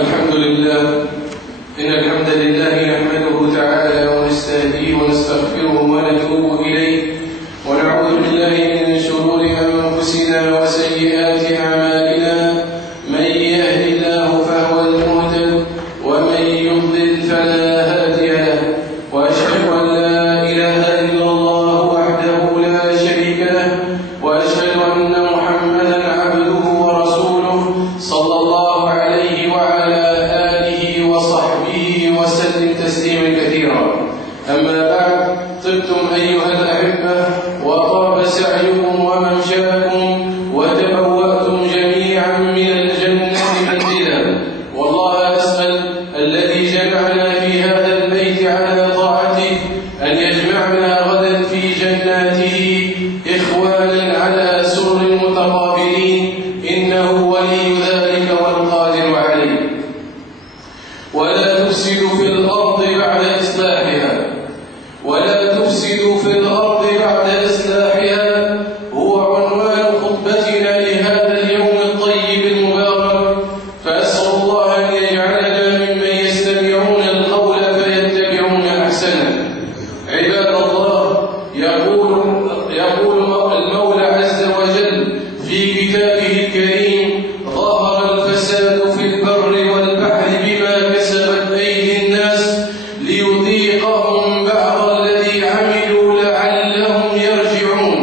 الحمد لله. إن الحمد لله نحمده تعالى ونستهديه ونستغفره ونتوب إليه ونعوذ بالله من شرور أنفسنا وسيئات أعمالنا. من يهد الله فهو المهتد ومن يضلل فلا هادي له، وأشهد أن لا إله إلا الله وحده لا شريك له، وأشهد أن محمدا عبده ورسوله صلى الله عليه وعلى آله وصحبه وسلم تسليما كثيرا. أما بعد، طبتم أيها الأحبة وطاب سعيكم وممشاكم وتبوأتم جميعا من الجنة منزلا. والله أسأل الذي جمعنا في هذا البيت على طاعته أن يجمعنا غدا في جناته إخوانا على سرر متقابلين، إنه ولي ذلك والقادر عليه. ولا تفسدوا في الأرض بعد إصلاحها، ولا تفسدوا في الأرض بعد إصلاحها هو عنوان خطبتنا لهذا اليوم الطيب المبارك. فأسأل الله أن يجعلنا ممن يستمعون القول فيتبعون أحسنه. عباد الله، يقول المولى عز وجل في كتابه الكريم: ظهر الفساد في البر والبحر بما كسبت أيدي الناس ليذيقهم بعض الذي عملوا لعلهم يرجعون.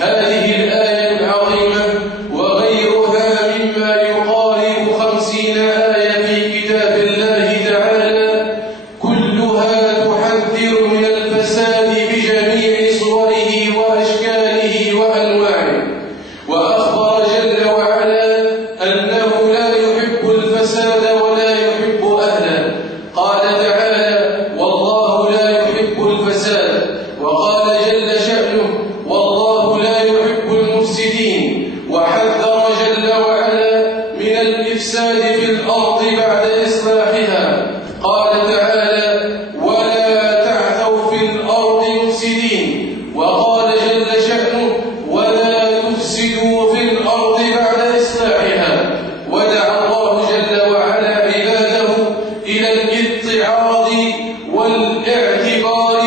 هذه الآية العظيمة وغيرها مما يقارب 50 آية في كتاب الله تعالى كلها تحذر من الفساد بجميع صوره وأشكاله وأنواعه، وأخبر جل وعلا أنه لا يحب الفساد ولا يحب أهله. قال تعالى: والله لا يحب الفساد. وقال جل شأنه: والله لا يحب المفسدين. وحذر جل وعلا من الإفساد في الأرض بعد إصلاحها. قال تعالى: ولا تعثوا في الأرض مفسدين. وقال جل شأنه: ولا تفسدوا في الأرض بعد إصلاحها. ودعا الله جل وعلا عباده إلى الاتعاظ والاعتبار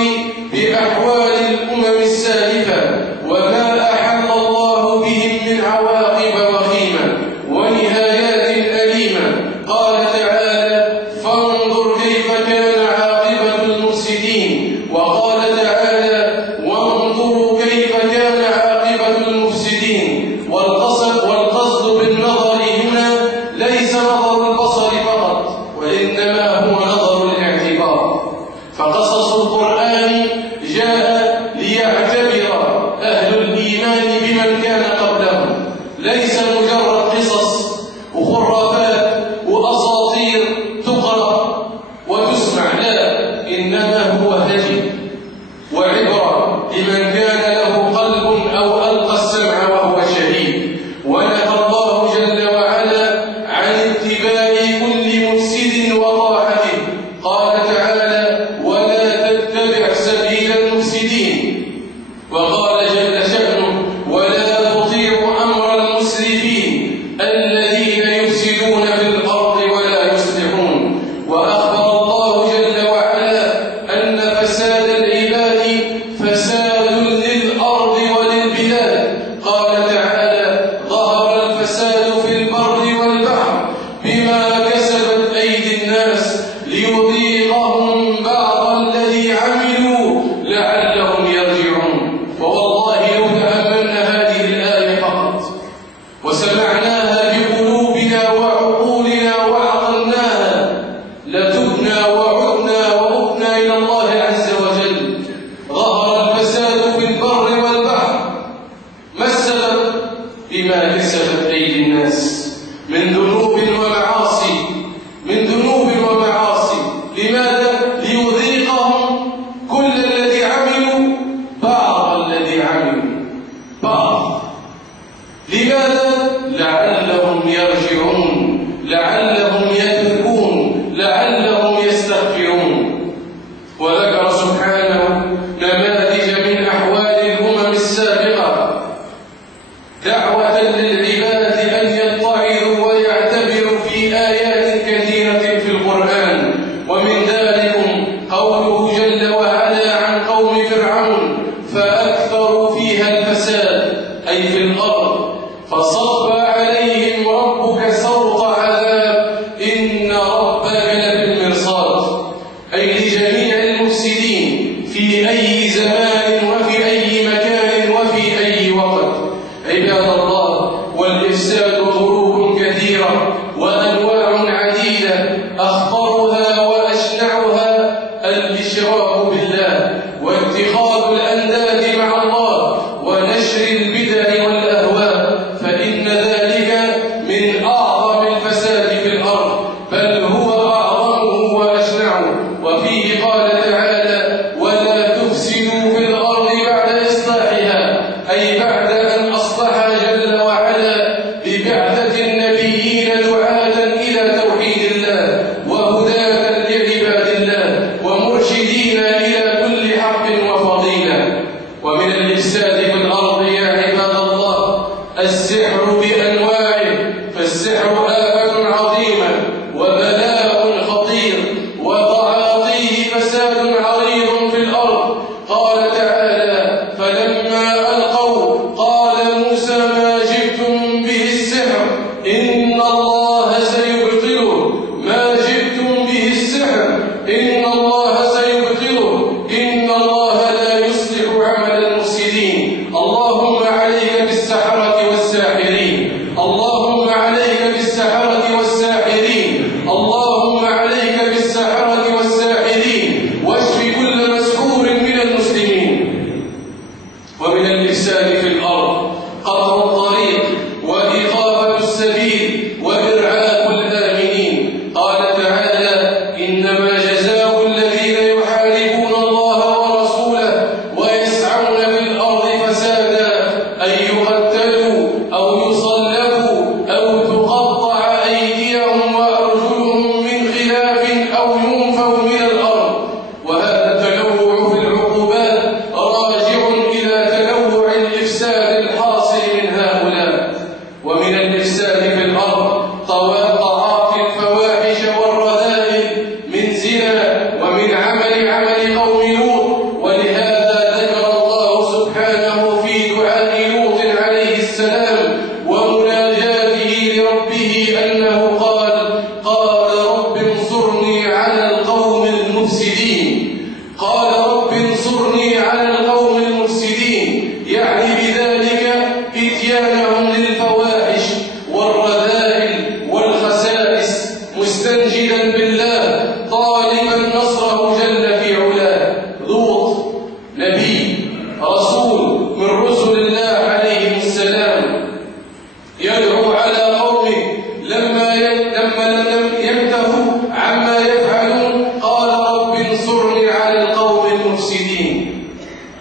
بأحوال الأمم السالفة وما أحل الله بهم من عواقب وخيمة ونهايات أليمة. قال تعالى: فانظر كيف كان عاقبة المفسدين. وقال تعالى: وانظروا كيف كان عاقبة المفسدين. والقصد بالنظر هنا ليس نظر البصر فقط، وإنما هو نظر الاعتبار. فقصص القرآن جاء ليعتبر أهل الإيمان بمن كان قبلهم، ليس مجرد قصص وخرافات وأساطير تقرأ وتسمع، لا، إنما هو هدي وعبرة لمن كان له قلب أو ألقى السمع وهو شهيد. ونهى الله جل وعلا عن اتباع كل مفسد وطاعته. قال تعالى: ولا تتبع سبيل المفسدين. وقال جل شأنه: ولا تطيعوا أمر المسرفين الذين يفسدون في الأرض ولا يصلحون. وأخبر الله جل وعلا أن فساد العباد فساد للأرض وللبلاد. قال تعالى: ظهر الفساد في البر والبحر بما كسبت أيدي الناس ليذيقهم بعض الذي عملوا لعلهم يرجعون. ووالله لو تأملنا هذه الآية فقط وسمعناها بقلوبنا وعقولنا وعقلناها لتبنا وعدنا وعدنا إلى الله عز وجل. ظهر الفساد في البر والبحر. ما السبب؟ بما كسبت أيدي الناس من ذنوب ومعاصي، من ذنوب ومعاصي. لماذا؟ ليذيقهم كل الذي عملوا بعض الذي عملوا، بعض. لماذا؟ لعلهم يرجعون، لعلهم يتوبون، لعلهم يستغفرون. وذكر سبحانه نماذج من أحوال الأمم السابقة دعوة للعباد أن يتعظوا ويعتبروا في آيات كثيرة مستنجدا بالله طالبا نصره جل في علاه. لوط نبي رسول من رسل الله عليه السلام يدعو على قومه لما لم ينتهوا عما يفعلون قال رب انصرني على القوم المفسدين.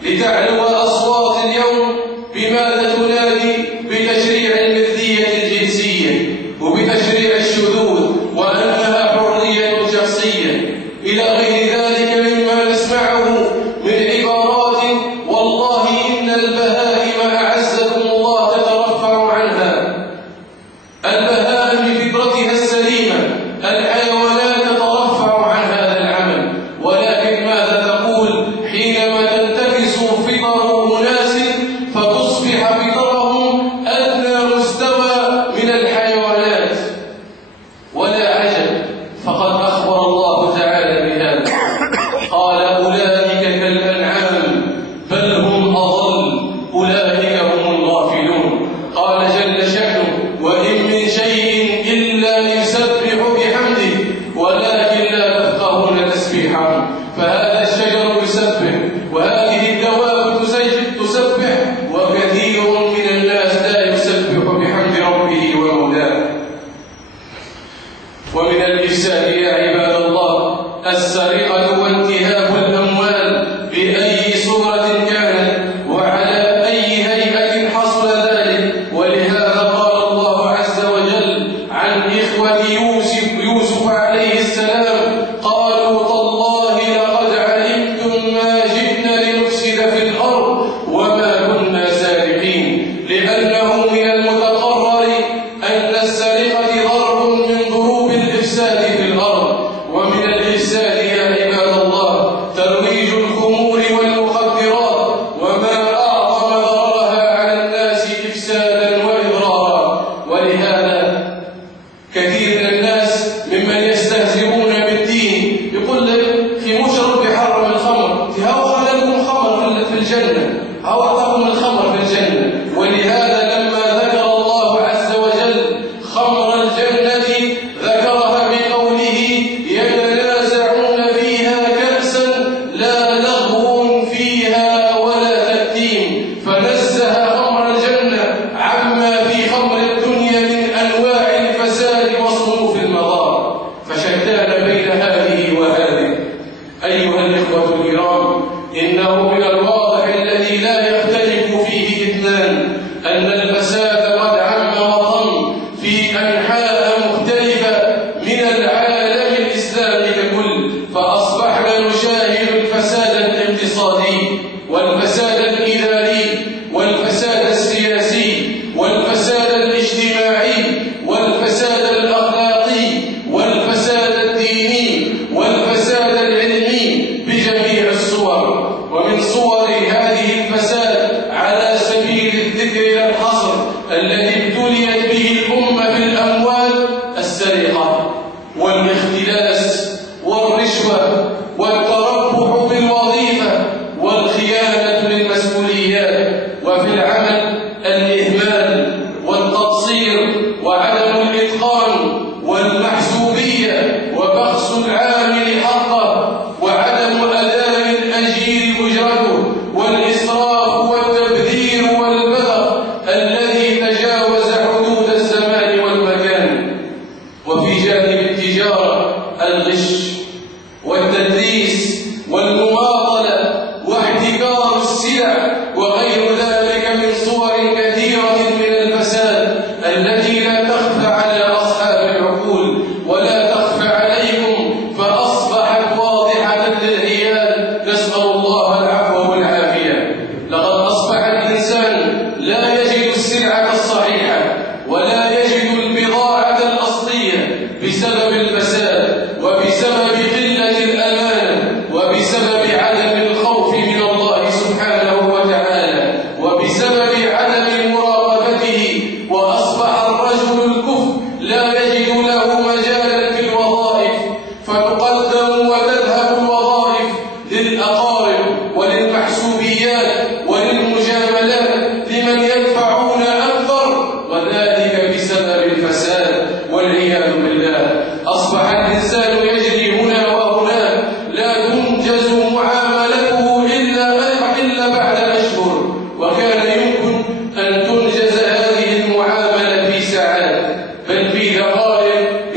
لتعلو أصوات اليوم بماذا تنادي؟ بتشريع المثلية الجنسية وبتشريع الشذوذ وأنها حرية شخصية إلى غير ذلك مما نسمعه من عبارات والله إن البهائم أعزكم الله تترفع عنها. البهائم بفطرتها السليمة الحيوانات تترفع عن هذا العمل، ولكن ماذا تقول حينما تنتكس فطر أناس فتصبح فطرهم أدنى مستوى من الحيوانات؟ ولا عجب، فقد أخبر الله تعالى بهذا قال أولئك كالأنعام بل هم أضل أولئك هم الغافلون. قال جل شأنه وإن من شيء إلا يسبح بحمده ولكن لا تفقهون تسبيحهم. فهذا الشجر يسبح وهذه الدواب تسبح وكثير من الناس لا يسبح بحمد ربه ومولاه. ومن الإفساد يا عباد الله السرقة وانتهاب الأموال بأي صورة كانت وعلى أي هيئة حصل ذلك. ولهذا قال الله عز وجل عن إخوة يوسف عليه السلام قالوا تالله لقد علمتم ما جئنا لنفسد في الأرض وما كنا سارقين. لأنه من المتقرر أن السرقة ضرب من ضروب الإفساد في الأرض. ومن الإفساد يا عباد الله ترويج الخمور والمخدرات وما أعظم ضررها على الناس إفسادا وإضرارا. ولهذا كثير من الناس ممن يستهزئون بالدين يقول لك في مشرب بحرم الخمر، هو خلقكم خمر في الجنة، هو أعطاكم الخمر في الجنة. ولهذا لما ذكر الله عز وجل خمر الجنة ذكرها بقوله يتنازعون فيها كأسا لا لغو فيها ولا تأثيم. فنزه خمر الجنة عما في خمر الدنيا من أنواع الفساد وصنوف المضار. فشتان بين هذه وهذه. أيها الإخوة الكرام، إنه من الواضح الذي لا يختلف فيه اثنان أن الفساد قد عم وطم في أنحاء مختلفة من العالم الإسلامي ككل. فأصبحنا نشاهد الفساد الاقتصادي والفساد الإداري والفساد السياسي والفساد الاجتماعي والفساد الأخلاقي والفساد الديني والفساد العلمي بجميع الصور. ومن صور هذه الفساد على سبيل الذكر لا الحصر الذي ابتليت به الأمة في الأموال السرقة والاختلاس والرشوة والتربح بالوظيفة والخيانة للمسؤوليات. وفي العمل الإهمال والتقصير وعدم الإتقان والمحسوبية وبخس العامل حقه وعدم أداء الأجير أجرته والإسراف والتبذير والبذر الذي تجاوز حدود الزمان والمكان. وفي جانب التجارة الغش والتدليس والمماطلة واحتكار السلع وغير ذلك من صور كثيرة من الفساد التي لا تخفى على أصحاب العقول ولا تخفى عليكم، فأصبحت واضحة للعيان. نسأل الله العفو والعافية. لقد أصبح الإنسان لا يجد السلعة الصحيحة ولا يجد البضاعة الأصلية بسبب الفساد وبسبب قلة الأمانة وبسبب عدم الخوف من الله سبحانه وتعالى وبسبب عدم مراقبته. وأصبح الرجل الكفء لا يجد له مجالا في الوظائف، فتقدم وتذهب الوظائف للأقارب وللمحسوبيات وللمجاملات لمن يدفعون أكثر، وذلك بسبب الفساد والعياذ بالله. أصبح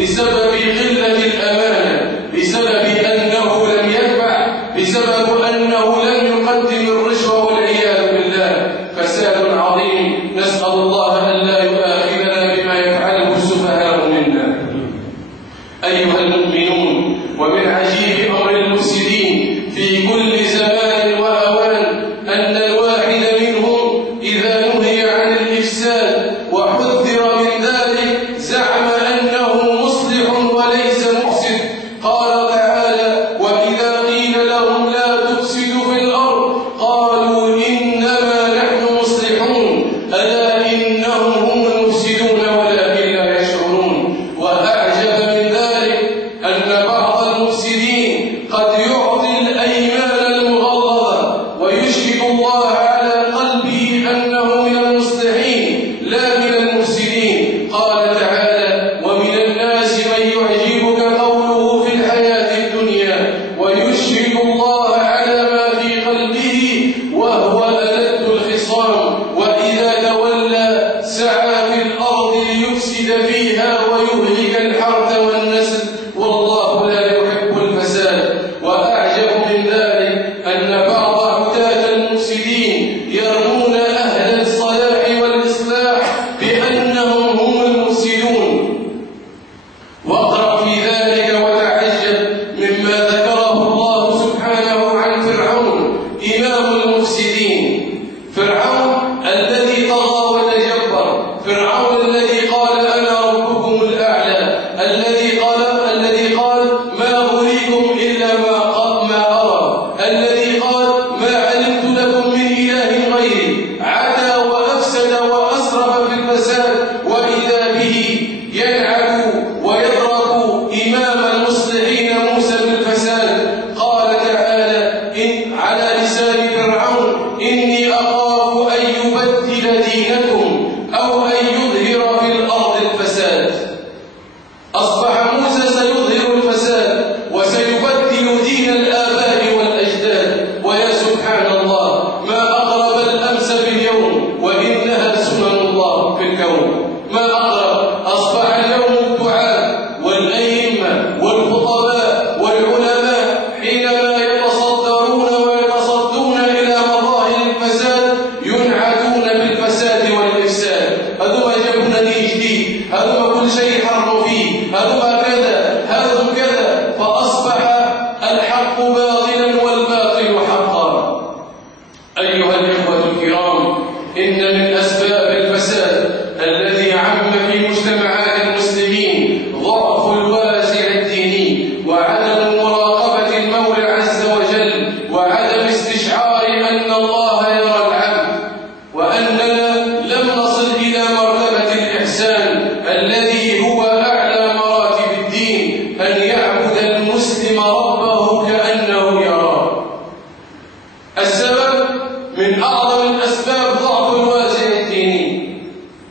بسبب قلة الأمانة، بسبب أنه لم يدفع، بسبب أنه لم يقدم الرشوة والعياذ بالله. فساد عظيم، نسأل الله أن لا يؤاخذنا بما يفعله السفهاء منا. أيها المؤمنون، ومن عجيب أمر المفسدين في كل زمان وأوان أن الواحد منهم إذا نهي عن الإفساد وحذر من ذلك زعم أنه مصلح وليس مفسد. قال تعالى: وإذا قيل لهم لا تفسدوا في الأرض قالوا إنما نحن مصلحون ألا إنهم هم المفسدون ولكن لا يشعرون. وأعجب من ذلك أن بعض المفسدين قد يعطي الأيمان المغلظة ويشهد الله على قلبه أنه من المصلحين لا من المفسدين. قال تعالى: ومن الناس من يعجبك قوله في الحياة الدنيا ويشهد الله على ما في قلبه وهو ألد الخصام وإذا تولى سعى في الأرض ليفسد فيها ويهلك الحرث والنسل والله لا يحب الفساد. وأعجب من ذلك أن بعض عتاة المفسدين يرمون أهل الصلاح والإصلاح بأنهم هم المفسدون. واقرأ في ذلك وتعجب مما ذكره الله سبحانه عن فرعون إمام المفسدين، فرعون الذي طغى وتجبر، فرعون الذي قال أنا ربكم الأعلى، الذي قال ما أريكم إلا ما أرى، الذي قال ما علمت لكم من إله غيري، عدا وأفسد وأسرف في الفساد، وإذا به ينعت ويضرب إمام المصلحين موسى بالفساد. قال تعالى على لسان فرعون: إني أخاف أن يبدل دينكم أو أن يظهر في الأرض الفساد. أصبح موسى سيظهر الفساد وسيبدل دين الآباء والأجداد. ويا سبحان الله، ما أقرب الأمس باليوم وإنها سنن الله في الكون. ما أقرب، أصبح اليوم الدعاة والأئمة والخطباء والعلماء حينما يتصدرون ويتصدون إلى مظاهر الفساد ينعتون بالفساد والإفساد. هذا ما جابنا دين جديد، هذا ما كل شيء حرموا فيه، هذا ما كذا، هذا كذا، فأصبح الحق باطلا والباطل حقا. أيها الإخوة الكرام، إن من أسباب الفساد الذي عم في مجتمعات المسلمين ضعف الوازع الديني وعدم مراقبة المولى عز وجل وعدم استشعار أن الله يرى العبد، وأننا لم نصل إلى مرتبة الإحسان الذي هو أعلى مراتب الدين، أن يعبد المسلم ربه كأنه يراه. السبب من أعظم الأسباب ضعف الوازع الديني.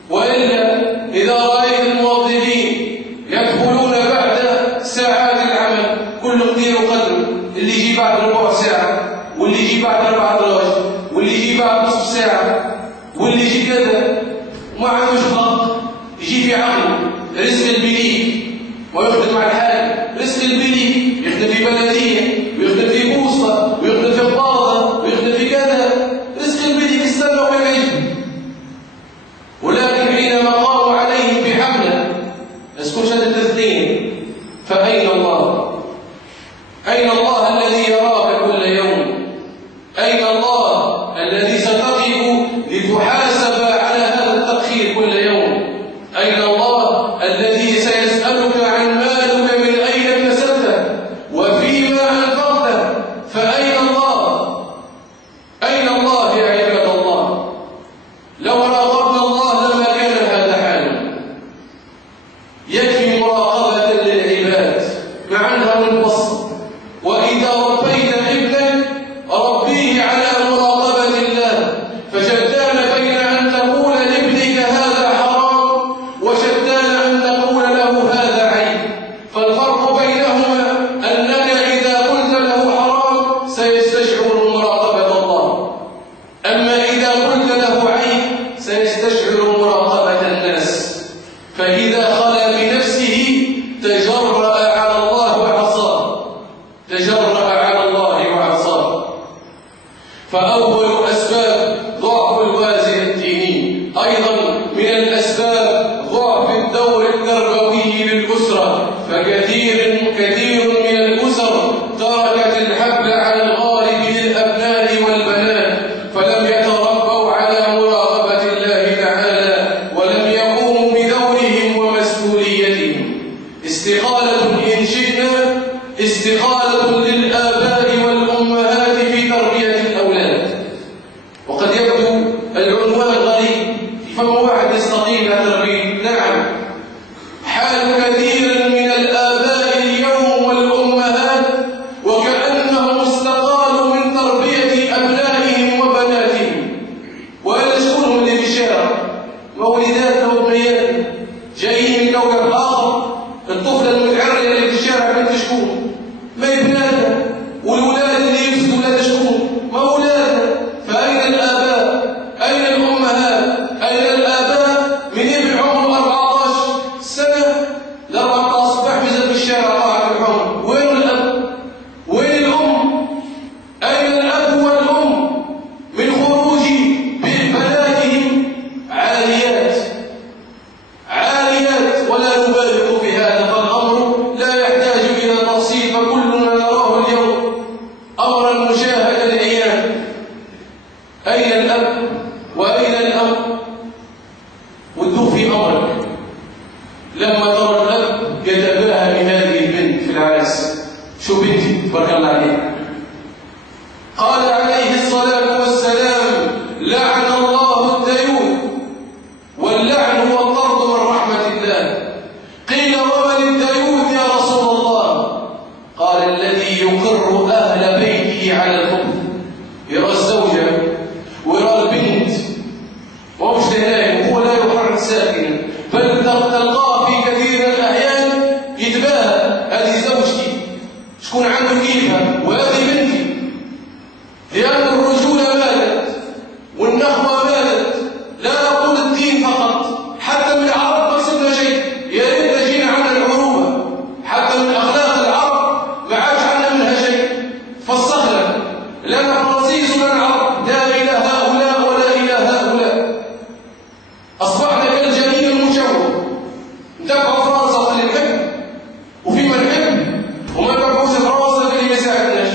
وإلا إذا رأيت الموظفين يدخلون بعد ساعات العمل، كل قدير وقدره، اللي يجي بعد ربع ساعة، واللي يجي بعد 4 دقائق، واللي يجي بعد نصف ساعة، واللي يجي كذا، وما عندوش ضغط، يجي في عقل رزق البليك ويخدم مع الحال، رزق البليك يخدم في بلدية ويخدم في بوصلة ويخدم في قاضة ويخدم في كذا، رزق البليك استنى وما يجي. ولكن حينما قاموا عليهم بحملة اسكن شدة الاثنين، فأين الله؟ أين الله الذي يراك كل يوم؟ أين الله الذي ستقف لتحاسب على هذا التأخير كل يوم؟ أين الله الذي سيسألك عن مالك من أين كسبته وفيما أنفقته؟ فأين الله؟ أين الله يا عباد الله؟ لو راقبنا الله لما كان هذا حاله. يكفي مراقبة للعباد مع أنها منفصل. وإذا ربيت ابنك ربيه على مراقبة الله، فشتان بين أن تقول لابنك هذا حرام وشتان أن تقول له هذا عيب. فالفرق بينهما أنك إذا قلت له حرام سيستشعر مراقبة الله، أما إذا قلت له عيب سيستشعر مراقبة الناس. فإذا خلا بنفسه تجرأ على الله وعصاه، تجرأ على الله وعصاه. فأول أسباب ضعف الوازن الديني. أيضا من الأسباب ضعف الدور التربوي للأسرة، فكثير من الأسر تركت الحبل على الغالب للأبناء والبنات، فلم يتربوا على مراقبة الله تعالى ولم يقوموا بدورهم ومسؤوليتهم. استقالة إن شئنا، استقالة للآباء والأمهات في تربية الأولاد. وقد يبدو العنوان غريب، فما واحد يستقيل على تربية؟ نعم، حال كثير من الآباء اليوم والأمهات وكأنهم استقالوا من تربية أبنائهم وبناتهم. وأنا شكونهم اللي في الشارع، مولداتنا وبنياتنا جايين من كوكب آخر. الطفلة المتعرية اللي في الشارع بنت شكون؟ ما يبناتها. والولاد اللي يفسدوا ولاد شكون؟ ما أولادها. فأين الآباء؟ أين الأمهات؟ أين الآباء من ابن عمره 14 سنة لما أصبح بزر في الشارع طاعة الحمر؟ وين الأب؟ وين الأم؟ أين الأب والأم من خروج ببناتهم عاليات ولا نبالغ في هذا، فالأمر لا يحتاج إلى التفصيل، فكلنا نراه اليوم أمرا مشاهدا العيان. أين الأب وأين الأم؟ ودوا في أمرك لما ترى الأب يتباهى بهذه البنت في العرس. شو بنتي تبارك الله عليها. قال عليه الصلاة والسلام: لعن الله الديوث، واللعن هو الطرد من رحمة الله. قيل: ومن الديوث يا رسول الله؟ قال: الذي يقر أهل بيته على الخبث، يرى الزوجة ويرى البنت وهو مش نهاية، هو لا يحرك ساكنا، بل تلقاه في كثير الأحيان يتباهى: هذه زوجتي، شكون عنده كيفها، وهذه بنتي. لأن الرجولة ماتت والنخوة ماتت. لا نقول الدين فقط، حتى من العرب ما صرنا شيء. يا ريت جينا عنا العروبة، حتى من أخلاق العرب ما عادش عنا منها شيء. فالصخلة لا فرنسيس ولا العرب، لا إلى هؤلاء ولا إلى هؤلاء. أصبحنا كالجنين المشوه، نتابع فرنسا في اللي نحب وفي ما نحب، وما نتابعوش فرنسا في اللي ما يساعدناش.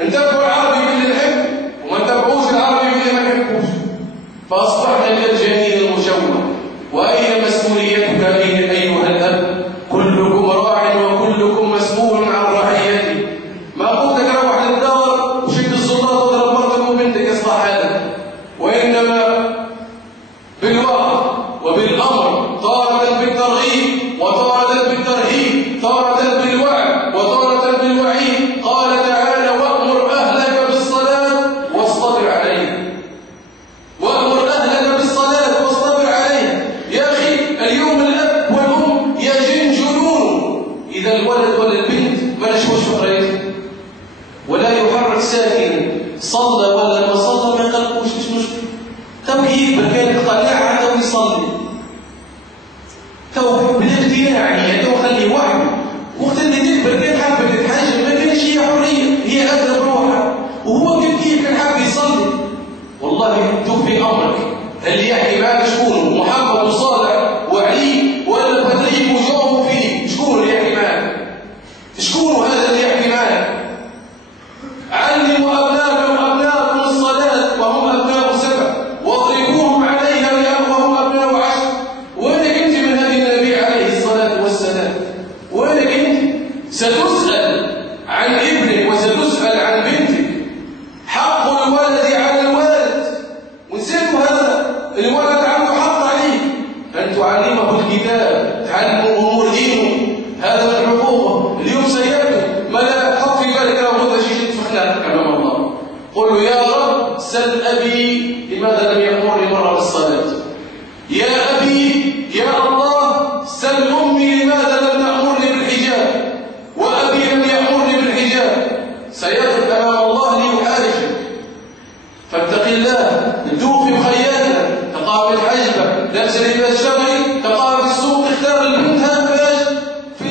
نتابعوا العربي في اللي نحب وما نتابعوش العربي في اللي ما نحبوش. فأصبحنا كالجنين المشوه. وأين مسؤوليتك أيها الأب؟ كلكم راع وكلكم مسؤول عن رعيته. ما قلت لك روح للدار وشد السلطات واضرب مرتك وبنتك يصلح حالك، وإنما بالوعظ وبالأمر، تارة بالترغيب وتارة بالترهيب، تارة بالوعد وتارة بالوعيد. قال تعالى: وأمر أهلك بالصلاة واصطبر عليها. وأمر أهلك بالصلاة واصطبر عليها. يا أخي اليوم الأب والأم يجن جنون إذا الولد ولا البنت ما نشوش فقريته ولا يحرك ساكنا، صلى ولا ما صلى ما يقلقوش، مش مشكلة. توكيد كان يقطع تو يصلي، تو بالاقتناع يعني، تو خليه وحده. وقت اللي تكبر كان حابة تتحجب ما كانش هي حرية، هي قادرة بروحها، وهو كيف كان حابب يصلي. والله توفي أمرك. اللي يحكي معك شكون؟ محمد وصالح وعلي ولا البدري وجوه فيه؟ شكون اللي يحكي معك؟ شكون هذا اللي يحكي معك؟ علموا أبناءكم الصلاة وهم أبناء 7، واضربوهم عليها وهم أبناء 10. وينك أنت من هذه النبي عليه الصلاة والسلام؟ وينك أنت؟ ستسأل عن ابنك وستسأل عن بنتك. حق الولد على الوالد، ونسيتوا هذا. الولد عنده حق عليك أن تعلمه الكتاب، تعلمه أمور دينه، هذا من حقوقه. اليوم سيبدو ما لا حط في بالك لو هذا شيء تفخنا أمام الله. قل له: يا رب سل أبي لماذا لم يأمرني مرة بالصلاة؟ يا أبي يا الله سل أمي لماذا لم تأمرني بالحجاب؟ وأبي لم يأمرني بالحجاب. سيقف أمام الله ليحاربك. فاتق الله، ندوق في مخيلنا، تقام الحجبة، لابس لباس شرعي، تقام في السوق، تختار البنت هكذا في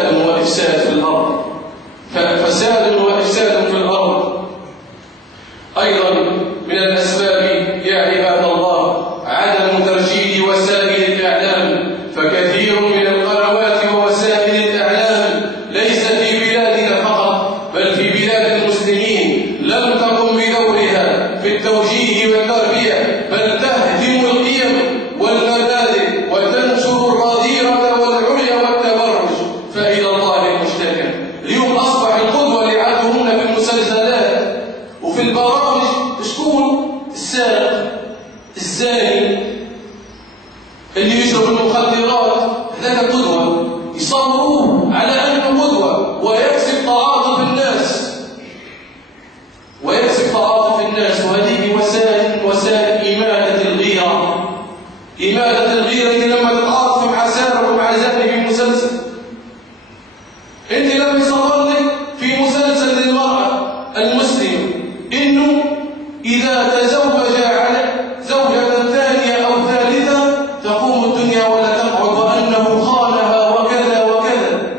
فساد وإفساد في الأرض. فساد وإفساد في الأرض. أيضا من الأسباب يا عباد الله عدم ترشيد وسائل الإعلام، فكثير من القنوات ووسائل الإعلام ليس في بلادنا فقط بل في بلاد المسلمين لم تقم بدورها في التوجيه والتربية، بل تهدم القيم والمبادئ وتنشر الرذيلة والعري والتبرج، فإلى الله المشتكى. اليوم أصبح القدوة لعادهن في المسلسلات وفي البرامج شكون؟ السارق، الزاني، اللي يشرب المخدرات، هذا قدوة، يصوروه على أنه قدوة ويكسب تعاطف الناس، وهذه وسائل إماتة الغيرة. إماتة الغيرة لما تتعاطف مع سارق ومع زاني في مسلسل. أنت لما يصور لك في مسلسل للمرأة المسلمة إنه إذا تزوج على زوجة ثانية أو ثالثة تقوم الدنيا ولا تقعد، وأنه خانها وكذا وكذا.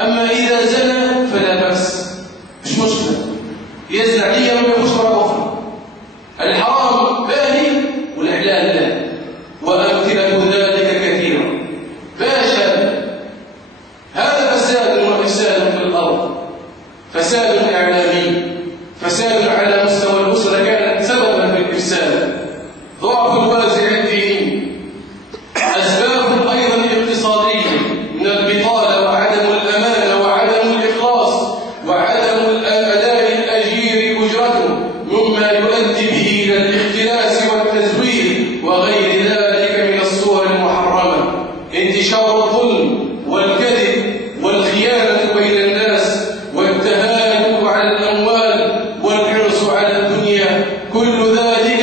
أما إذا زنى فلا بأس، مش مشكلة، يزنى عليا ما يخش مرة أخرى. الحرام باهي والإحلال لا، وأمثلة ذلك كثيرة. باشا هذا فساد وإفساد في الأرض، فساد إعلامي، فساد على مستوى الأسرة كانت سببا في الإفساد، ضعف الوازع الديني، أسباب أيضا اقتصادية من البطالة وعدم الأمانة وعدم الإخلاص وعدم أداء الأجير أجرته، مما يؤدي به إلى الاختلاس والتزوير وغير ذلك من الصور المحرمة. انتشار الظلم والكذب والخيانة بين الناس والتهالك على الأموال والحرص على الدنيا، كل ذلك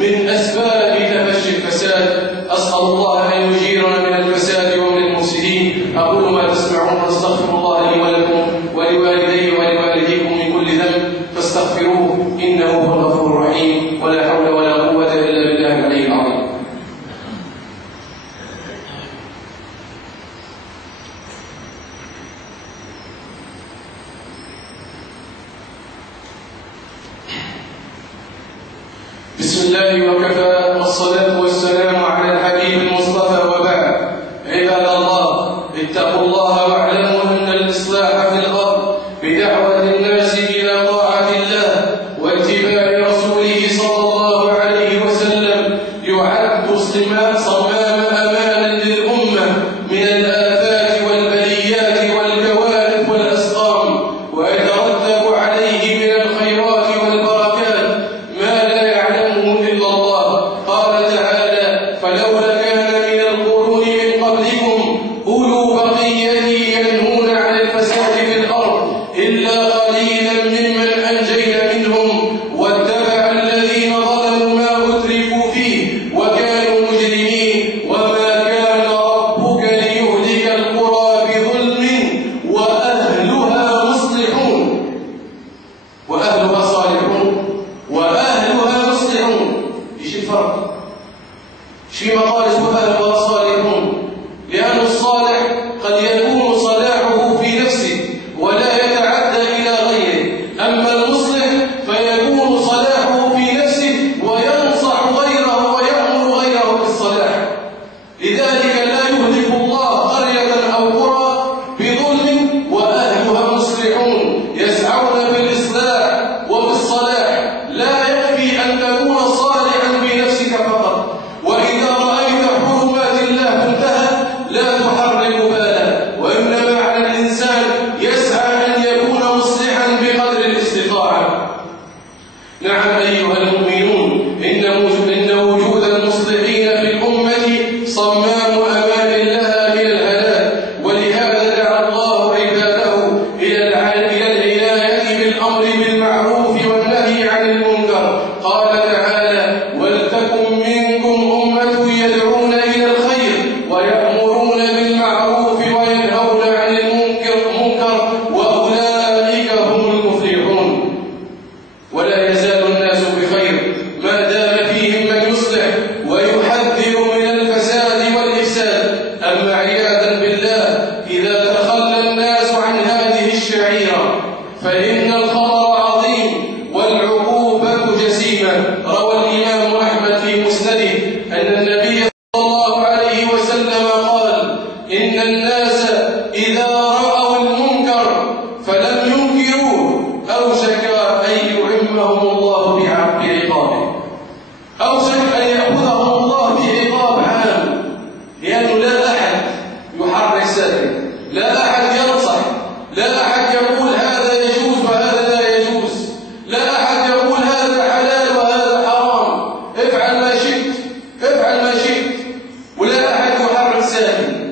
من أسباب تفشي الفساد. أسأل الله أن يجيرنا من الفساد ومن المفسدين. أقول ما تسمعون واستغفر الله لي ولكم ولوالدي ولوالديكم من كل ذنب فاستغفروه إنه هو الغفور الرحيم، ولا حول ولا قوة إلا بالله العلي العظيم. بسم الله وكفى، والصلاة والسلام على الحبيب المصطفى، وبعد. عباد الله، اتقوا الله واعلموا أن الإصلاح في الأرض بدعوة الناس إلى طاعة الله واتباع رسوله صلى الله عليه وسلم يعد صمام أمانا للأمة من الآفات والبليات والكوارث والأسقام، ويترتب عليه من الخيرات والبركات ما لا يعلمه إلا الله. قال تعالى: فلولا كان من القرون من قبلكم أولو بقية ينهون عن الفساد إن الناس إذا رأوا المنكر فلم ينكروه أوشك أن يعمهم الله بعقابه، أوشك أن يأخذهم الله بعقاب عام، لأنه لا أحد يحرك ساكن، لا أحد ينصح، لا أحد يقول هذا يجوز وهذا لا يجوز، لا أحد يقول هذا حلال وهذا حرام، افعل ما شئت افعل ما شئت، ولا أحد يحرك ساكن.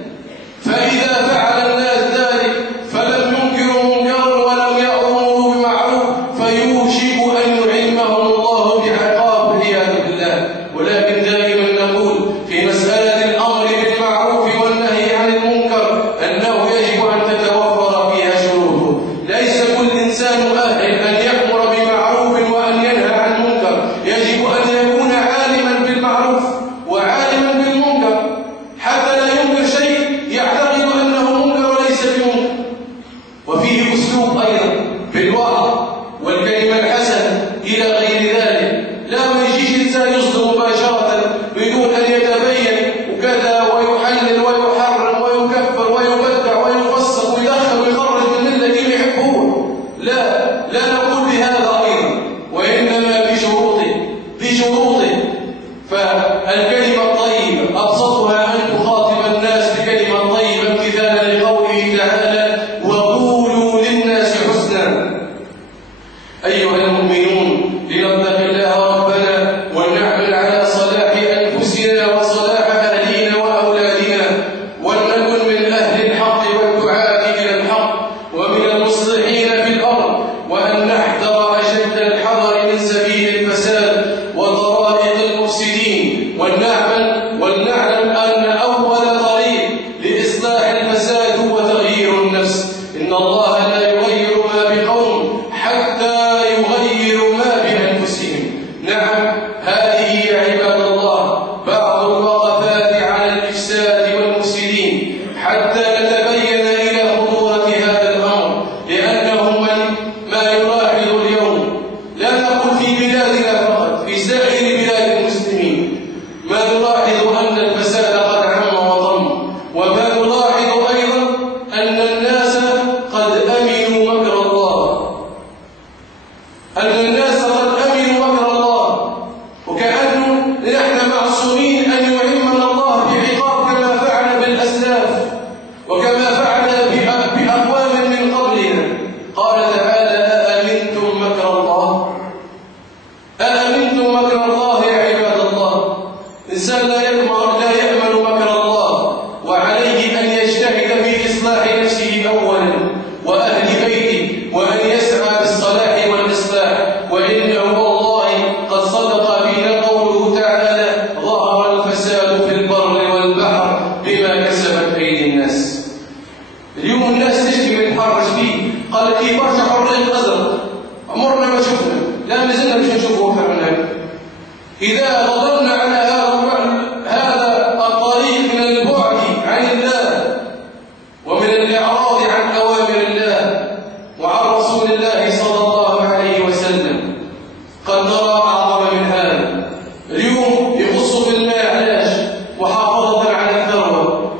فإذا فعل الناس ذلك فلم ينكروا منكرا ولم يأمروا بمعروف فيوشك أن يعمهم الله بعقاب والعياذ بالله. ولكن دائما نقول في مسألة الأمر بالمعروف والنهي عن المنكر أنه يجب أن تتوفر فيها شروطه. ليس كل إنسان مؤهل أن يأمر بمعروف وأن ينهى عن منكر، يجب أن يكون عالما بالمعروف وعالما بالمنكر حتى لا ينكر شيء يعتقد أنه منكر وليس بمنكر. وفيه أسلوب أيضا بالوعظ والكلمة الحسنة إلى غير ذلك. لا ما يجيش إنسان يصدر مباشرة بدون أن يتبين وكذا ويحلل ويحرم ويكفر ويبدع ويفسق ويدخل ويخرج من الملة اللي يحبون. لا نقول بهذا أيضا، وإنما بشروطه. فالكلمة الطيبة أبسطها أن تخاطب الناس بكلمة طيبة امتثالا لقوله تعالى وقولوا للناس حسنا. أيها المؤمنون، لنتق الله ربنا ولنعمل على صلاح أنفسنا وصلاح أهلينا وأولادنا، ولنكن من أهل الحق والدعاة إلى الحق ومن المصلحين في الأرض، وأن نحذر أشد الحذر من سبيل الفساد وطرائق المفسدين، ولنعلم أن أول طريق لإصلاح الفساد هو تغيير النفس. إن الله لا يغير ما بقوم حتى يغيروا ما بأنفسهم. نعم، هذه يا عباد الله بعض الوقفات على الإفساد والمفسدين حتى نتبين إلى خطورة هذا الأمر، لأنه ما يلاحظ اليوم، لا نقول في بلادنا فقط، في سائر بلاد المسلمين، ما نلاحظ أن الفساد قد عم وطم، وما نلاحظ أيضا أن الناس قد أمنوا مكر الله، وكأنه نحن معصومين أن يعمنا الله بعقاب كما فعل بالأسلاف وكما فعل بأقوام من قبلنا. قال تعالى أأمنتم مكر الله؟ أأمنتم مكر الله يا عباد الله؟ إنسان لا يأمن مكر الله، وعليه أن يجتهد في إصلاح نفسه أولا وأهل بيته، وأن يسعى بالصلاح والإصلاح. وإنه والله قد صدق بنا قوله تعالى ظهر الفساد في البر والبحر بما كسبت أيدي الناس. اليوم الناس تشتكي من الحرج فيه، قال في برشا حرية قدر، عمرنا ما شفنا، لا مازلنا مش نشوفه أكثر من هذا. إذا ظللنا على هذا الطريق من البعد عن الله ومن الإعراض عن أوامر الله وعن رسول الله صلى الله عليه وسلم، قد نرى أعظم من هذا. اليوم يخص في المعلاش محافظة على الثروة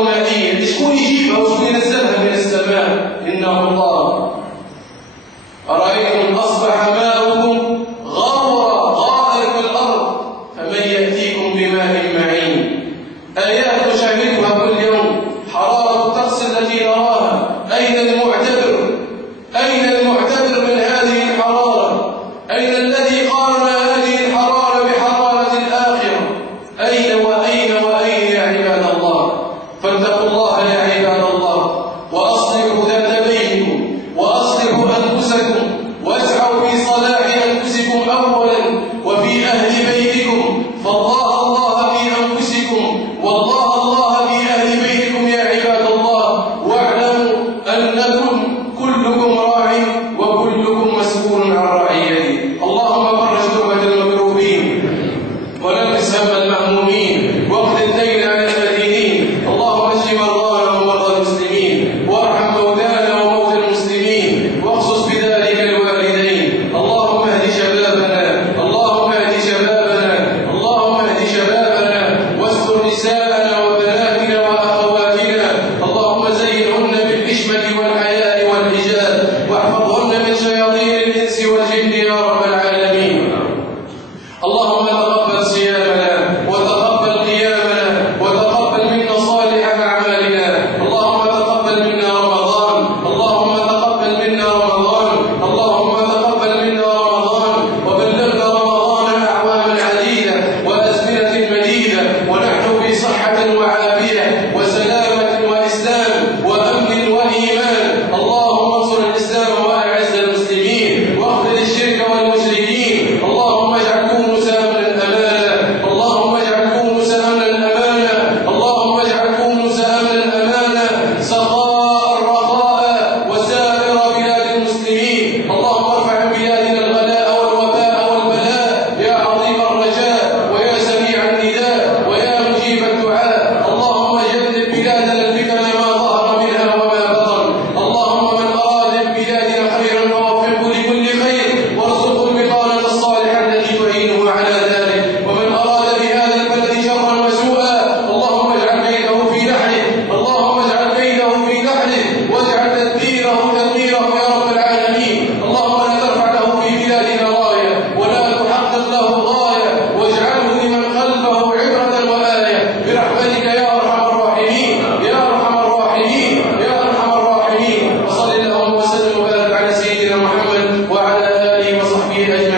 المائية، شكون يجيبها وشكون ينزلها من السماء؟ إنه الله. أرأيتم أصبح ماؤكم غائر في الأرض فمن يأتيكم بماء معين. آيات نشاهدها كل يوم، حرارة الطقس التي نراها. أين المعتبر من هذه الحرارة؟ أين الذي قارن هذه الحرارة بحرارة الآخرة؟ أين يا عباد الله؟ فاتقوا الله يا عباد الله، وأصلحوا ذات بينكم، وأصلحوا أنفسكم، واسعوا في صلاح أنفسكم أولا وفي أهل بيتكم، فالله في أنفسكم والله في أهل بيتكم يا عباد الله. واعلموا أنكم كلكم راع وصحبه أجمعين.